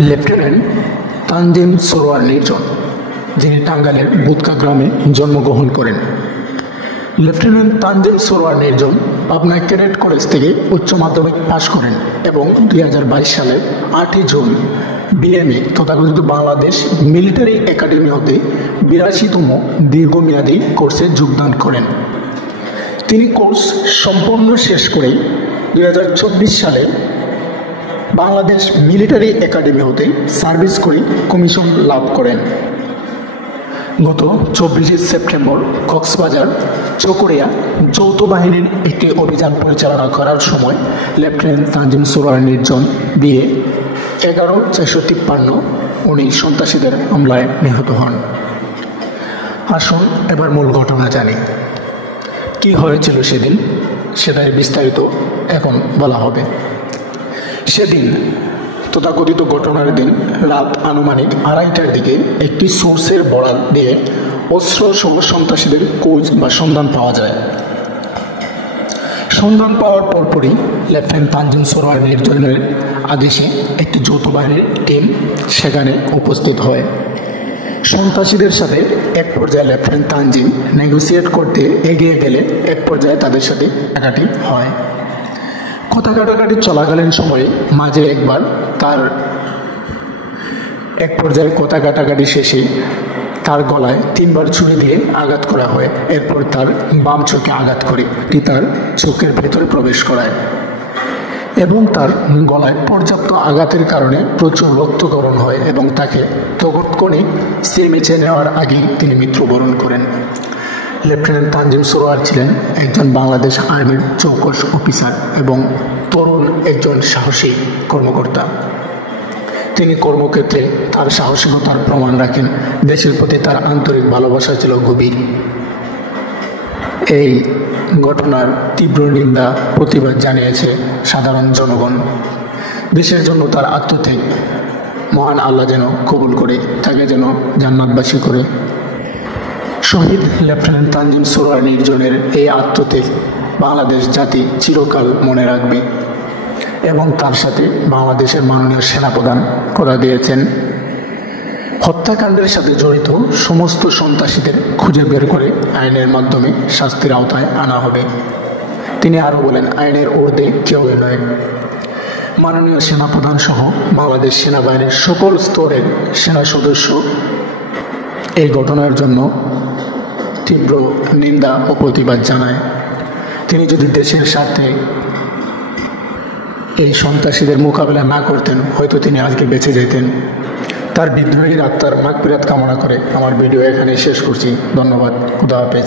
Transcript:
Lieutenant Tanzim Sarwar নির্জন, যিনি টাঙ্গাইলের বুৎকা গ্রামে জন্মগ্রহণ করেন। লেফটেন্যান্ট তানজিম সরোয়ার নির্জন পাবনা ক্যাডেট কলেজ থেকে উচ্চ মাধ্যমিক পাশ করেন এবং 2022 সালের 8 জুন বিএমএ তথাকথিত বাংলাদেশ মিলিটারি একাডেমি হতে 82তম দীর্ঘমেয়াদী কোর্সে যোগদান করেন। তিনি কোর্স সম্পূর্ণ শেষ করে 2024 সালে বাংলাদেশ মিলিটারি একাডেমি হতে সার্ভিস করে কমিশন লাভ করেন। গত 24 সেপ্টেম্বর কক্সবাজার চকরিয়া যৌথ বাহিনীর একটি অভিযান পরিচালনা করার সময় লেফটেন্যান্ট তানজিম সরোয়ার নির্জন বিএ 11-453 উনি সন্ত্রাসীদের হামলায় নিহত হন। আসুন এবার মূল ঘটনা জানি, কি হয়েছিল সেদিন, সেটাই বিস্তারিত এখন বলা হবে। সেদিন তথাকথিত ঘটনার দিন রাত আনুমানিক 2:30টার দিকে একটি সোর্সের বরাত দিয়ে অস্ত্র সহ সন্ত্রাসীদের খোঁজ বা সন্ধান পাওয়া যায়। সন্ধান পাওয়ার পরপরই লেফটেন্যান্ট তানজিম সরোয়ার নির্জনের আদেশে একটি যৌথ বাহিনীর টিম সেখানে উপস্থিত হয়। সন্ত্রাসীদের সাথে এক পর্যায়ে লেফটেন্যান্ট তানজিম নেগোসিয়েট করতে এগিয়ে গেলে এক পর্যায়ে তাদের সাথে কাটাকাটি হয়। কথা কাটাকাটি চলাকালীন সময়ে মাঝে একবার তার এক পর্যায়ে কথা কাটাকাটি শেষে তার গলায় 3বার ছুরি দিয়ে আঘাত করা হয়। এরপর তার বাম চোখে আঘাত করে এটি তার চোখের ভেতরে প্রবেশ করায় এবং তার গলায় পর্যাপ্ত আঘাতের কারণে প্রচুর রক্তক্ষরণ হয় এবং তাকে তৎক্ষণিক সিএমএইচে নেওয়ার আগেই তিনি মৃত্যুবরণ করেন। লেফটেন্যান্ট তানজিম সরোয়ার ছিলেন একজন বাংলাদেশ আর্মির চৌকস অফিসার এবং তরুণ একজন সাহসী কর্মকর্তা। তিনি কর্মক্ষেত্রে তার সাহসিকতার প্রমাণ রাখেন। দেশের প্রতি তার আন্তরিক ভালোবাসা ছিল গভীর। এই ঘটনার তীব্র নিন্দা প্রতিবাদ জানিয়েছে সাধারণ জনগণ। দেশের জন্য তার আত্মত্যাগ মহান আল্লাহ যেন কবুল করে, তাকে যেন জান্নাতবাসী করে। শহীদ লেফটেন্যান্ট তানজিম সরোয়ার নির্জনের এই আত্মত্যাগ বাংলাদেশ জাতি চিরকাল মনে রাখবে এবং তার সাথে বাংলাদেশের মাননীয় সেনাপ্রধান কথা দিয়েছেন হত্যাকাণ্ডের সাথে জড়িত সমস্ত সন্ত্রাসীদের খুঁজে বের করে আইনের মাধ্যমে শাস্তির আওতায় আনা হবে। তিনি আরও বলেন, আইনের ঊর্ধ্বে কেউই নয়। মাননীয় সেনাপ্রধান সহ বাংলাদেশ সেনাবাহিনীর সকল স্তরের সেনা সদস্য এই ঘটনার জন্য তীব্র নিন্দা ও প্রতিবাদ জানায়। তিনি যদি দেশের স্বার্থে এই সন্ত্রাসীদের মোকাবেলা না করতেন, হয়তো তিনি আজকে বেঁচে যেতেন। তার বিদ্রোহীর আত্মার মাগফিরাত কামনা করে আমার ভিডিও এখানে শেষ করছি। ধন্যবাদ। খুদা হাফেজ।